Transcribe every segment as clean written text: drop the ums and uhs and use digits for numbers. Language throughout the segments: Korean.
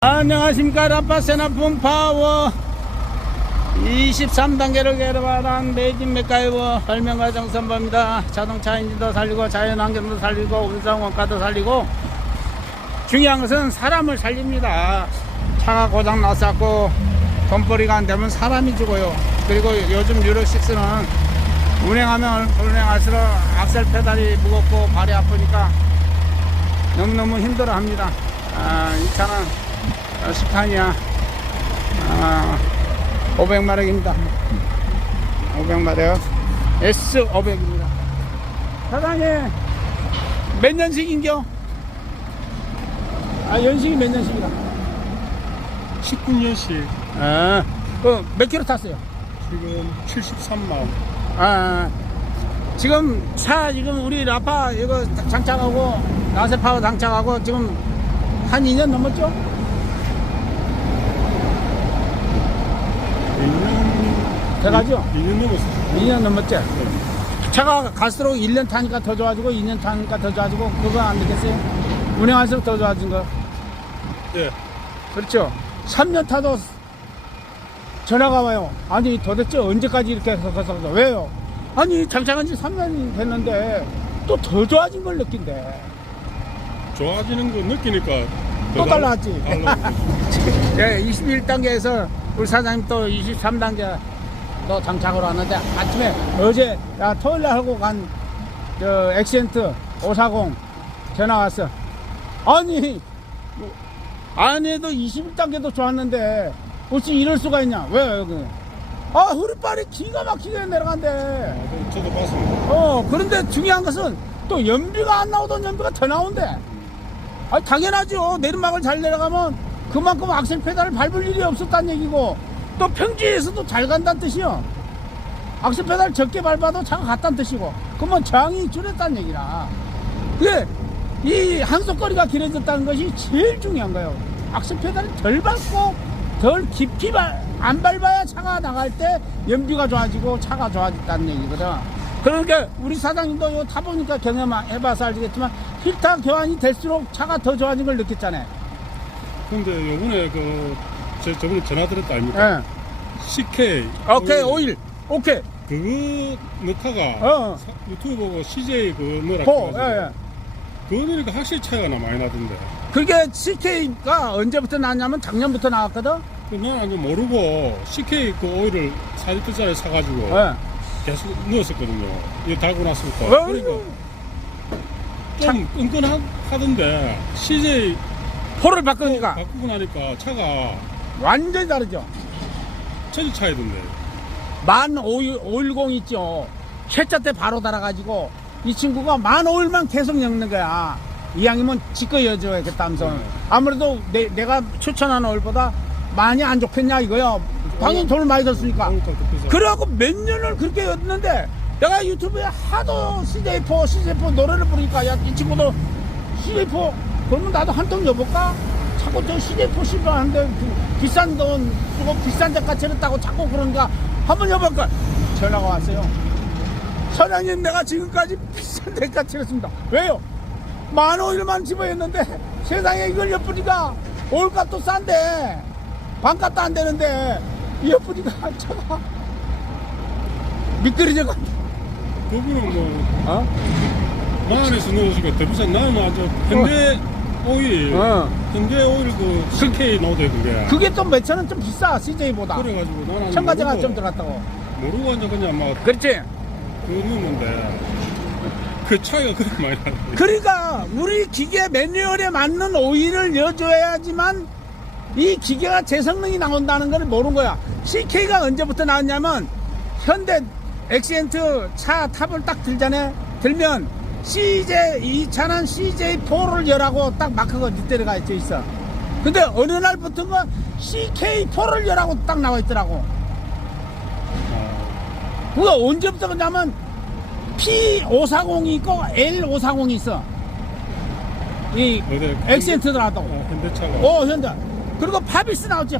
안녕하십니까. 라파세나 붐파워 23단계를 개발한 매진 맥가이버 발명가 정선범입니다. 자동차 엔진도 살리고 자연환경도 살리고 운송 원가도 살리고 중요한 것은 사람을 살립니다. 차가 고장 났었고 돈벌이가 안 되면 사람이 죽어요. 그리고 요즘 유로6는 운행하면 운행할수록 악셀 페달이 무겁고 발이 아프니까 너무너무 힘들어 합니다. 이 차는 스파니아 500마력입니다. 500마력 S500입니다. 사장님 몇 년식인겨? 연식이 몇 년식이다? 19년씩 몇 킬로 탔어요? 지금 73만. 지금 차 지금 우리 라파 이거 장착하고 라세파워 장착하고 지금 한 2년 넘었죠? 2년 돼가죠? 2년 넘었어요. 2년 넘었죠? 차가 갈수록 1년 타니까 더 좋아지고 2년 타니까 더 좋아지고 그거 안 되겠어요? 운행할수록 더 좋아진 거. 네. 그렇죠? 3년 타도 전화가 와요. 아니 도대체 언제까지 이렇게 해서 왜요? 아니 장착한 지 3년이 됐는데 또 더 좋아진 걸 느낀대. 좋아지는 거 느끼니까 또 달라왔지. 네. 21단계에서 우리 사장님 또 23단계 또 장착으로 왔는데 아침에 어제 토요일날 하고 간 엑센트 540 전화 왔어. 아니 안에도 21단계도 좋았는데 어찌 이럴 수가 있냐? 왜 여기? 허리빨이 기가 막히게 내려간대. 저도 봤습니다. 그런데 중요한 것은 또 연비가 안 나오던 연비가 더 나온대. 당연하죠. 내리막을 잘 내려가면 그만큼 악셀 페달을 밟을 일이 없었다는 얘기고 또 평지에서도 잘 간다는 뜻이요. 악셀 페달 적게 밟아도 차가 갔다는 뜻이고 그러면 저항이 줄였다는 얘기라. 그게 이 항속거리가 길어졌다는 것이 제일 중요한 거예요. 악셀 페달을 덜 밟고 덜 깊이 안 밟아야 차가 나갈 때 연비가 좋아지고 차가 좋아졌다는 얘기거든. 그러니까 우리 사장님도 이거 타보니까 경험해봐서 알겠지만 필터 교환이 될수록 차가 더 좋아진 걸 느꼈잖아요. 근데 요번에 저번에 전화 드렸다 아닙니까? 예. CK 오케이, 오일. 오케이. 그거 넣다가 유튜브 보고 CJ 그거 넣으라 예. 그거 넣으니까 확실히 차이가 많이 나던데. 그게 CK가 언제부터 나왔냐면 작년부터 나왔거든. 나는 모르고 CK 그 오일을 4리터짜리 사가지고 예. 계속 넣었었거든요. 이거 달고 났을까. 그러니까 좀 끈끈하던데 CJ 포를 바꾸니까 바꾸고 나니까 차가 완전히 다르죠. 천지 차이던데. 만 510 있죠. 세차 때 바로 달아가지고 이 친구가 만 5일만 계속 엮는 거야. 이왕이면 지꺼 여줘야겠다면서. 아무래도 내가 추천하는 오일보다 많이 안 좋겠냐 이거야. 당연히 돈을 많이 썼으니까. 그래갖고 몇 년을 그렇게 였는데 내가 유튜브에 하도 CJ4 노래를 부르니까 야, 이 친구도 CJ4 그러면 나도 한 통 여볼까? 자꾸 저 CJ4 싫어하는데 비싼 돈 주고 비싼 작가 치렀다고 자꾸 그러니까 한번 여볼까? 전화가 왔어요. 사장님 내가 지금까지 비싼 대가 치렀습니다. 왜요? 15,000원 집어였는데 세상에 이걸 엿보니까 올값도 싼데 반값도 안 되는데 엿보니까 차가 미끄러져 가. 그분은 뭐 만원에서 넣으시니까 더 비싼. 나는 아주 현대 오일 현대 오일 그 CK 넣어도 그게 또 몇천 원 좀 비싸 CJ보다. 그래가지고 나는 첨가제가 좀 들어갔다고. 모르고 앉아 그냥 막 그렇지. 그거 넣었는데 그 차이가 그렇게 많이 나네. 그러니까 우리 기계 매뉴얼에 맞는 오일을 넣어줘야지만 이 기계가 제 성능이 나온다는 걸 모르는 거야. CK가 언제부터 나왔냐면 현대 엑센트 차 탑을 딱 들면 이 차는 CJ4를 열라고 딱 마크가 밑에가 있어. 근데 어느 날부터가 CK4를 열라고 딱 나와 있더라고. 그거 언제부터 그러냐면 P540이 있고 L540이 있어. 이 엑센트더라도. 현대차가. 현대. 그리고 파비스 나왔지.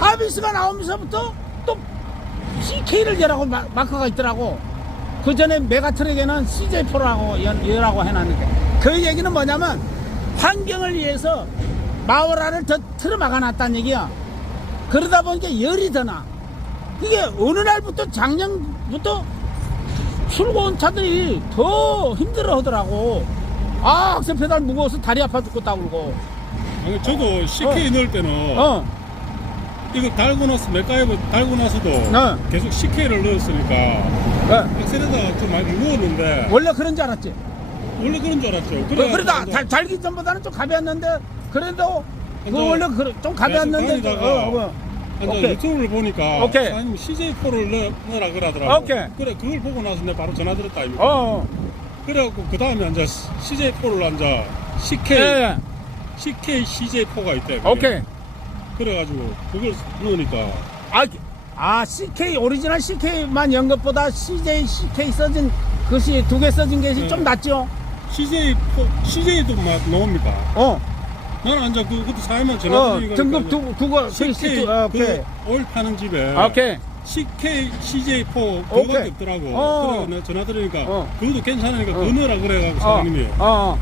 파비스가 나오면서부터 또 CK를 열라고 마크가 있더라고. 그 전에 메가트럭에는 CJ4라고 열라고 해놨는데 그 얘기는 뭐냐면 환경을 위해서 마오라를 더 틀어막아 놨다는 얘기야. 그러다 보니까 열이 더 나. 이게 어느 날부터 작년부터 출고온 차들이 더 힘들어 하더라고. 아, 악셀 페달 무거워서 다리 아파 죽겠다 그러고. 아니, 저도 CK 넣을 때는 이거 달고 나서 맥가이버 달고 나서도 계속 CK를 넣었으니까 악셀에다가 좀 많이 무거웠는데 원래 그런 줄 알았지. 원래 그런 줄 알았죠. 그러다 달기 전보다는 좀 가벼웠는데 그래도 원래 좀 가벼웠는데 오케이. 유튜브를 보니까 오케이. 사장님 CJ4를 넣으라 그러더라고. 오케이. 그래 그걸 보고 나서 내가 바로 전화 드렸다 이거. 그래갖고 그 다음에 앉아 CJ4를 앉아 CK CJ4가 있대. 그게. 오케이. 그래가지고 그걸 넣으니까 CK 오리지널 CK만 연 것보다 CK 써진 것이 두 개 써진 것이 좀 낫죠. CJ도 나옵니까? 나는 앉아 그것도 사회만 전화드리니까 등급 두거 CK 그 오일 파는 집에 CK CJ4 그거밖에 없더라고. 그래서 내가 전화드리니까 그것도 괜찮으니까 그거 넣으라 그래가지고 사장님이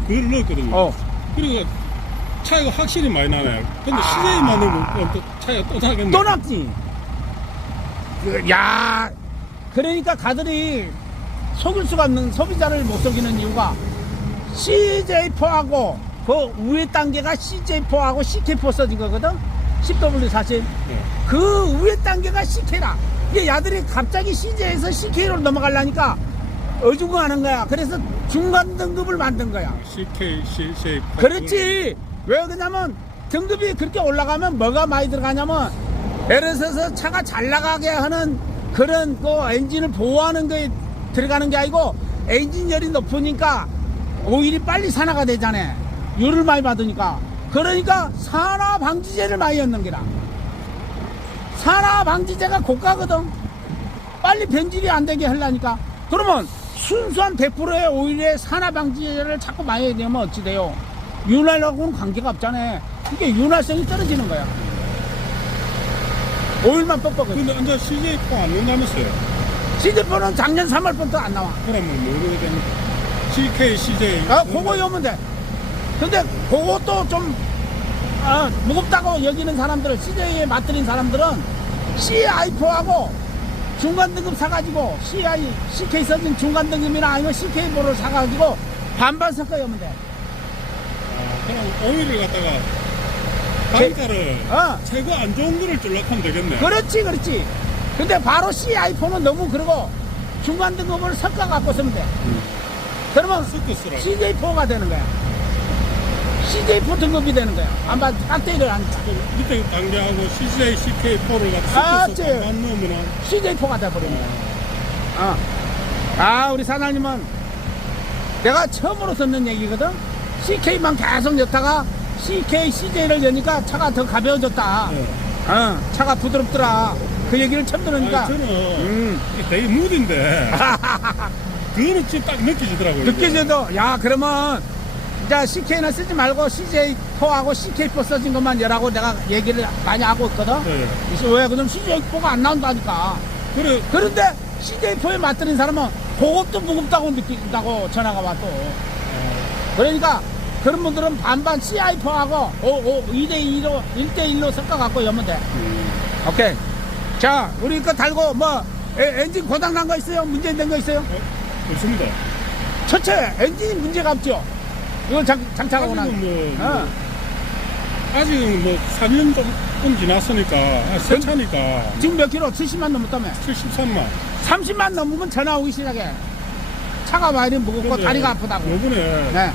그걸 넣었거든요. 그리고 차이가 확실히 많이 나네. 근데 CJ만 넣으면 또 차이가 또 나겠네. 또 낫지. 야, 그러니까 가들이 속일 수가 없는, 소비자를 못 속이는 이유가 CJ4하고 그 위에 단계가 CJ4하고 CK4 써진 거거든. 10W 사실. 그 위에 단계가 CK라. 이게 야들이 갑자기 CJ에서 CK로 넘어가려니까 어중간한 거야. 그래서 중간 등급을 만든 거야. CK, CJ4. 그렇지. 왜 그러냐면 등급이 그렇게 올라가면 뭐가 많이 들어가냐면 예를 들어서 차가 잘 나가게 하는 그런 그 엔진을 보호하는 거에 들어가는 게 아니고 엔진열이 높으니까 오일이 빨리 산화가 되잖아. 열을 많이 받으니까. 그러니까 산화 방지제를 많이 넣는 거라. 산화 방지제가 고가거든. 빨리 변질이 안 되게 하려니까. 그러면 순수한 100%의 오일에 산화 방지제를 자꾸 많이 넣으면 어찌 돼요? 윤활하고는 관계가 없잖아. 이게 윤활성이 떨어지는 거야. 오일만 뻑뻑해. 근데 앉아 CJ4 안 넣는다면서요? CJ4는 작년 3월부터 안 나와. 그러면 뭐로 됩니까? CK, CJ. 그거 여면 돼. 근데 그것도 좀 무겁다고 여기는 사람들은, CJ에 맞들인 사람들은 CI4하고 중간 등급 사가지고 CK 써진 중간 등급이나 아니면 CK4를 사가지고 반반 섞어 여면 돼. 그럼 오일을 갖다가 단가를 최고 안 좋은 거를 줄락하면 되겠네. 그렇지. 근데 바로 CI4는 너무 그러고 중간 등급을 섞어 갖고 쓰면 돼. 그러면 섞었으라. CJ4가 되는 거야. CJ4 등급이 되는 거야. 안반 깍대기를 하니까. 밑에 단계하고 CJ, CK4를 갖다 섞어서 반반 넣으면 CJ4가 돼버리는 거야. 우리 사장님은 내가 처음으로 듣는 얘기거든. CK만 계속 넣다가 CK, CJ를 여니까 차가 더 가벼워졌다. 차가 부드럽더라. 그 얘기를 처음 들으니까. 저는 이게 되게 무딘데 그거는 지금 딱 느껴지더라고요. 느껴져도, 야, 그러면 이제 CK는 쓰지 말고 CJ4하고 CK4 써진 것만 열라고 내가 얘기를 많이 하고 있거든. 왜? 그럼 CJ4가 안 나온다니까. 그런데 CJ4에 맞들인 사람은 그것도 무겁다고 느낀다고 전화가 와 또. 그러니까 그런 분들은 반반 CI4하고 2대2로 1대1로 섞어갖고 여면 돼. 오케이. 자, 우리 거 달고 엔진 고장 난 거 있어요? 문제 된 거 있어요? 없습니다. 첫째, 엔진이 문제가 없죠. 이거 장착하고 난. 아직은 4년 조금 지났으니까 새 차니까. 지금 몇 킬로? 70만 넘었다며? 73만. 30만 넘으면 전화 오기 시작해. 차가 많이 무겁고 다리가 아프다고. 요번에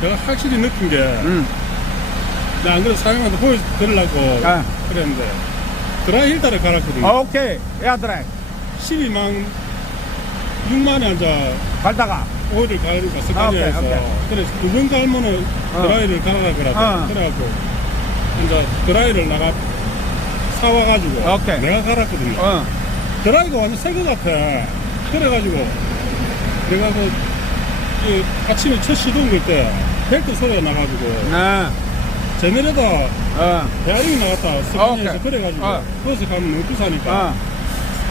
제가 확실히 느낀 게 나 안 그래도 사장님한테 보여드리려고 그랬는데 드라이 힐터를 갈았거든요. 오케이. 에어드라이 6만에 앉아 갈다가 오일을 갈으니까 스카니아에서 그래서 2번 갈면은 드라이를 갈아라 그러더라고. 그래갖고 이제 드라이를 나가 사와가지고 내가 갈았거든요. 드라이가 완전 새 거 같아. 그래가지고 내가 아침에 첫 시동 걸 때 벨트 소리가 나가지고 제네레이터 베어링이 나갔다 스카니아에서 그래가지고 거기서 가면 너무 비싸니까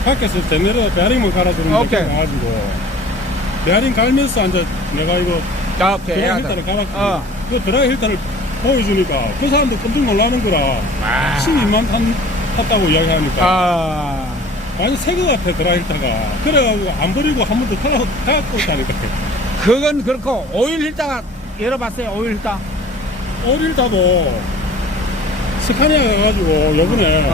밖에서 제네레이터 베어링만 갈아주는데 가가지고 베어링 갈면서 앉아 내가 이거 드라이 힐터를 갈았거든. 그 드라이 힐터를 보여주니까 그 사람도 깜짝 놀라는 거라. 12만 탔다고 이야기하니까. 완전 새거 같아, 드라이힐타가. 그래가지고 안 버리고 한 번 더 타고 있다니까. 그건 그렇고, 오일 힐다가 열어봤어요, 오일 힐다? 오일 힐타도 스카니아 가가지고 요번에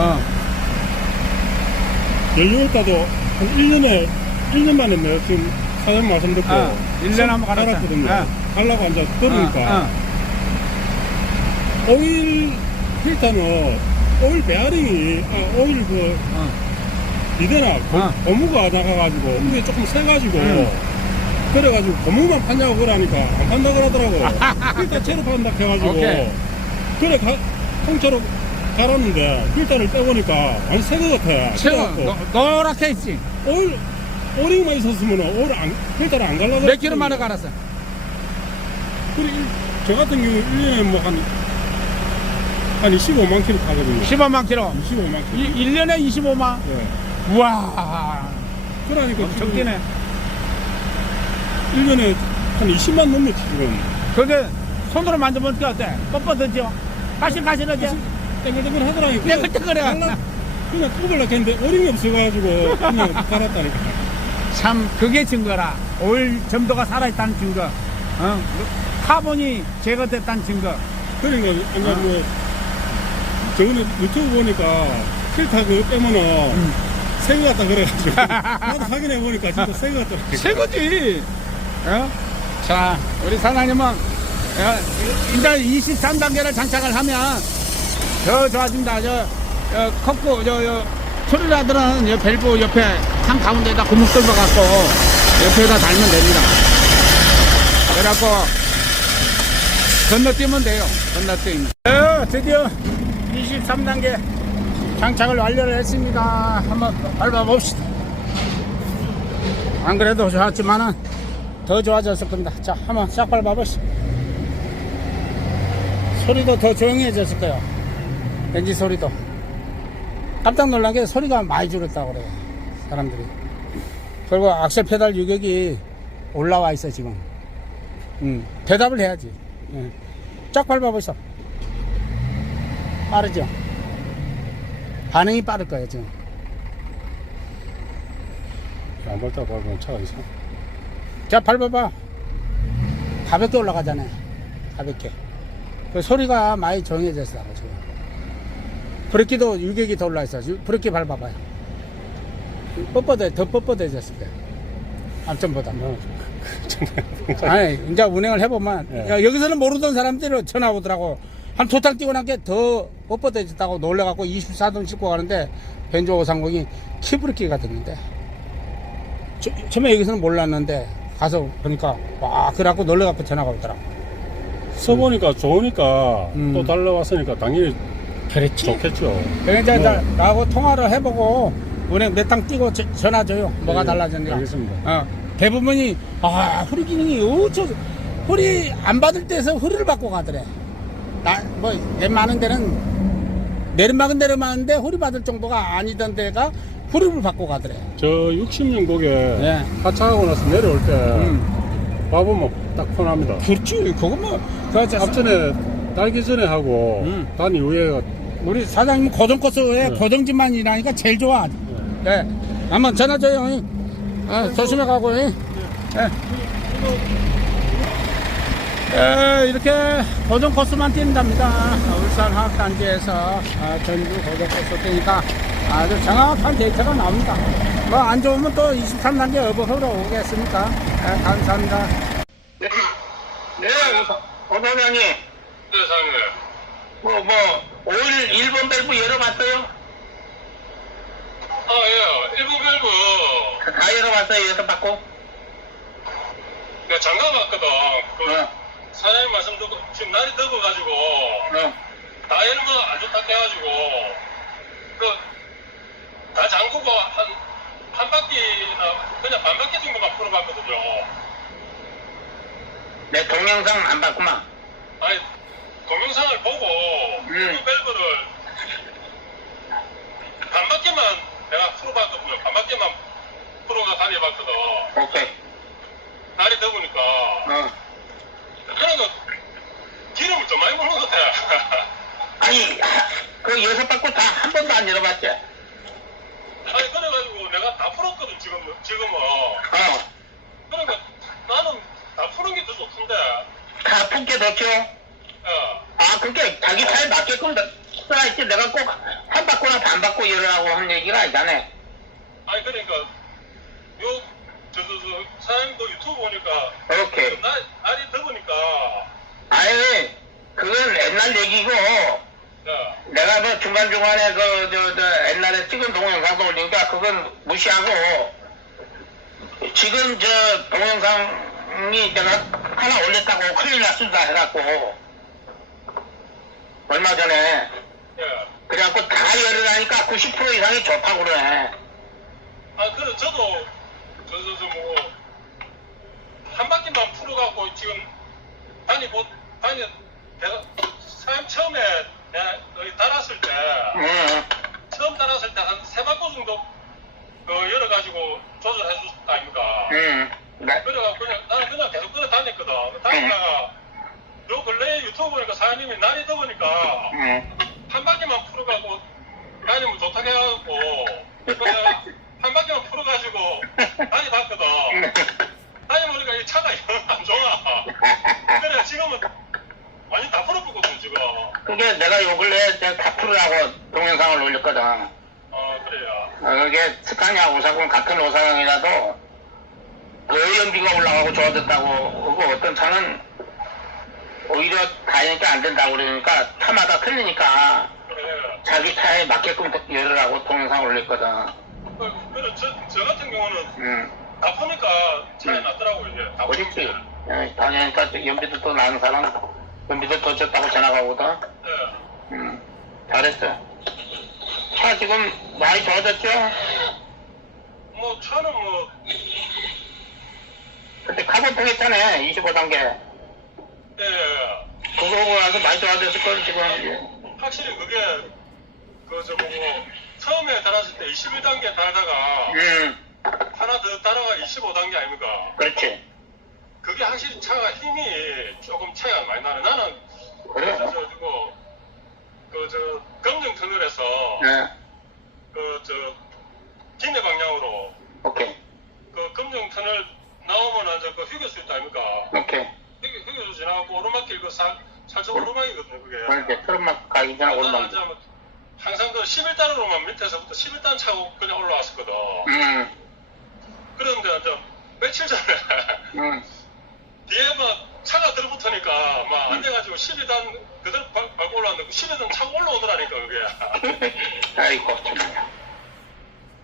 연료힐타도 한 1년 만에 내가 지금 사장님 말씀 듣고 1년 한번 갈았거든요. 가려고 앉아 들으니까 오일 필터는 오일 베어링이 오일 그 리더나 고무가 나가가지고 이게 조금 세가지고 그래가지고 고무만 판냐고 그러니까 안 판다 그러더라고. 필터 채로 판다 해가지고 그래 통째로 갈았는데 필터를 빼보니까 완전 새거 같아. 새거 노랗게 있지. 오링만 있었으면 필터를 안 갈라고. 몇 킬로 만에 갈았어? 저 같은 경우 1년에 뭐 한 25만 킬로 타거든요. 15만 킬로? 25만 킬로. 1년에 25만? 네. 우와. 그러니까 엄청 뛰네. 1년에 한 20만 넘네, 지금. 그게 손으로 만져보니까 어때? 뻣뻣하죠? 가실가실하죠? 땡글땡글 하더라니까. 땡글땡글해. 그냥 뚫으려고 했는데 오링이 없어가지고 그냥 갈았다니까. 참, 그게 증거라. 오일 점도가 살아있다는 증거. 카본이 제거됐다는 증거. 그러니까, 뭐, 저번에 유튜브 보니까 필터 그거 빼면은 새거 같다 그래가지고. 나도 확인해보니까 진짜 새거 같다. 새거지. 자, 우리 사장님은 이제 23단계를 장착을 하면 더 좋아집니다. 컸고, 트릴라들은 밸브 옆에 한 가운데다 고무 뚫어갖고 옆에다 달면 됩니다. 그래갖고 건너뛰면 돼요. 건너뛰면. 드디어 23단계 장착을 완료를 했습니다. 한번 밟아봅시다. 안 그래도 좋았지만은 더 좋아졌을 겁니다. 자, 한번 싹 밟아보시죠. 소리도 더 조용해졌을 거예요. 엔진 소리도. 깜짝 놀란 게 소리가 많이 줄었다고 그래요, 사람들이. 그리고 악셀 페달 유격이 올라와 있어, 지금. 대답을 해야지. 쫙 밟아보시죠. 빠르죠? 반응이 빠를 거예요, 지금. 안 밟다 밟으면 차가 있어. 자, 밟아봐. 가볍게 올라가잖아요. 가볍게. 그 소리가 많이 조용해졌어, 지금. 브레이크도 유격이 더 올라있어. 브레이크 밟아봐요. 더 뻣뻣해졌을 거예요. 앞전보다. 아니, 이제 운행을 해보면, 여기서는 모르던 사람들이 전화 오더라고. 한 도탕 뛰고 난 게 더 뻣뻣해졌다고 놀래갖고 24돈 싣고 가는데, 벤조 530이 키브레이크가 됐는데, 처음에 여기서는 몰랐는데, 가서 보니까, 와, 그래갖고 놀래갖고 전화가 오더라고. 써보니까 좋으니까 또 달려왔으니까 당연히 그렇지. 좋겠죠. 그러니까 이제 나하고 통화를 해보고 운행 몇 탕 뛰고 전화 줘요. 뭐가 달라졌냐. 알겠습니다. 대부분이 후리 기능이 후리 안 받을 때에서 후리를 받고 가더래. 많은 데는 내리막은 내려맞는데 후리 받을 정도가 아니던 데가 후리를 받고 가더래. 저 60년 곡에 하차하고 나서 내려올 때 봐보면 딱 편합니다. 그렇지. 그거만 앞전에 달기 전에 하고 단 이후에 우리 사장님 고정 코스에 고정지만 일하니까 제일 좋아. 네. 한번 전화 줘요. 조심해 가고. 이렇게 고정 코스만 뛴답니다. 울산 화학단지에서 전주 고정 코스 뛰니까 아주 정확한 데이터가 나옵니다. 뭐 안 좋으면 또 23단계 어버허로 오겠습니까? 감사합니다. 네, 사장님. 네, 사장님. 오일 1번 밸브 열어봤어요? 예. 일부 밸브 다 열어봤어요, 여섯 받고? 내가 장갑 왔거든. 사장님 말씀 듣고 지금 날이 더워가지고 다 이런 거 안 좋다 해가지고 다 잠그고 한 바퀴나 그냥 반 바퀴 정도만 풀어봤거든요. 내 동영상 안 봤구만. 아니 동영상을 보고 밸브를 반 바퀴만 내가 풀어봤거든요. 반 바퀴만 풀어가 다녀봤거든. 오케이. 날이 더우니까 그런 거 기름을 좀 많이 먹는 것 같아. 안 열어봤지? 아니 그래가지고 내가 다 풀었거든 지금은. 어. 그러니까 나는 다 푸는 게 더 좋던데. 다 품게 좋죠? 아, 그게 자기 차에 맞게끔 써야지. 내가 꼭 한 바퀴나 반 바퀴 열으라고 한 얘기가 아니잖아. 아니 그러니까 사장님도 유튜브 보니까 이렇게. 날이 더우니까. 아니, 그건 옛날 얘기고, 야, 내가 뭐 중간중간에 옛날에 찍은 동영상도 올리니까 그건 무시하고, 지금 동영상이 내가 하나 올렸다고 큰일 났습니다 해갖고, 얼마 전에, 예. 그래갖고 다 열으라니까 90% 이상이 좋다고 그러네. 아 그래 저도 한 바퀴만 풀어갖고 지금 내가 사람 처음에 내가 여기 달았을 때 처음 달았을 때 한 3바퀴 정도 열어가지고 조절해줬다 아닙니까? 네. 그래갖고 나는 그냥 계속 끌어 다녔거든. 다니다가 요 근래 유튜브 보니까 사장님이 날이 더우니까 한 바퀴만 풀어가고 다니면 좋다고 해갖고 그래서 한 바퀴만 풀어가지고 다니봤거든. 다니보니까 이 차가 안 좋아. 그래 지금은 완전 다 풀어보거든 지금. 그게 내가 요 근래 다 풀으라고 동영상을 올렸거든. 그래요. 그게 스카니아 오사군 같은 오사장이라도 오염비가 올라가고 좋아졌다고 그거 어떤 차는 오히려 다니니까 안 된다고 그러니까 차마다 틀리니까 그래. 자기 차에 맞게끔 열으라고 동영상 올렸거든. 그래 저 같은 경우는 다 푸니까 차이 났더라고 이제. 다 어딨지? 다니니까 연비도 또 나는 사람 연비도 더 졌다고 전화가거든. 네. 잘했어. 차 지금 많이 좋아졌죠? 뭐 차는 뭐 그때 카본 통했잖아 25단계. 예. 그거 보고 나서 많이 좋아졌을 걸 지금. 확실히 그게 처음에 달았을 때 21단계 달다가 하나 더 달아가 25단계 아닙니까? 그렇지. 그게 확실히 차가 힘이 조금 차이가 많이 나네. 나는 그래? 검정 터널에서 네. 기내 방향으로 오케이. 검정 터널 나오면은 휴게소 있다 아닙니까? 오케이. 휴게소 지나가고 오르막길 살짝 오르막이거든요 그게. 그런데 트럼막 가기 전에 나는 올라가. 이제 항상 11단으로만 밑에서부터 11단 차고 그냥 올라왔었거든. 그런데 이제 며칠 전에 뒤에 차가 들어붙으니까 안 돼가지고 12단 그대로 밟고 올라왔는데 12단 차고 올라오더라니까 그게. 아이고 정말.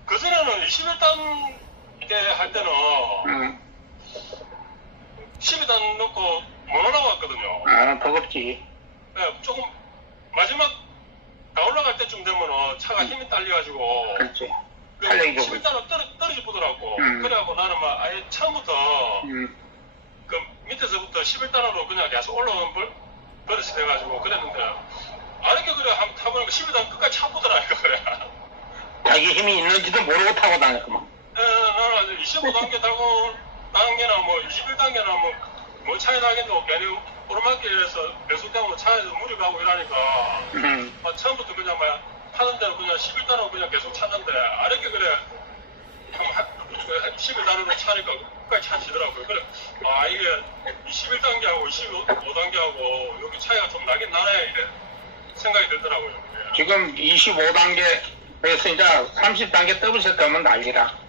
그전에는 21단 때 할 때는 12단 넣고 못 올라왔거든요. 버겁지. 네, 조금 마지막 다 올라갈 때쯤 되면 차가 힘이 딸려가지고 그렇지. 탄력이 좀. 11단으로 떨어져 보더라고. 그래갖고 나는 아예 처음부터 그 밑에서부터 11단으로 그냥 계속 올라오는 버릇이 돼가지고 그랬는데 아랫게 그래 한번 타보니까 11단 끝까지 차보더라니까 그래. 자기 힘이 있는지도 모르고 타고 다녔구만. 나는 25단계 타고 단계나 21단계나 뭐 차이 나겠는데 괜히 오르막길에서 배속되면 차에서 물이 가고 이러니까 처음부터 그냥 타는 대로 그냥 11단으로 그냥 계속 찼는데 아랫게 그래 11단으로 차니까 끝까지 차지더라고요. 그래 이게 21단계하고 25단계하고 여기 차이가 좀 나긴 나네 이래 생각이 들더라고요. 지금 25단계에서 이제 30단계 떠보셨다면 난리라.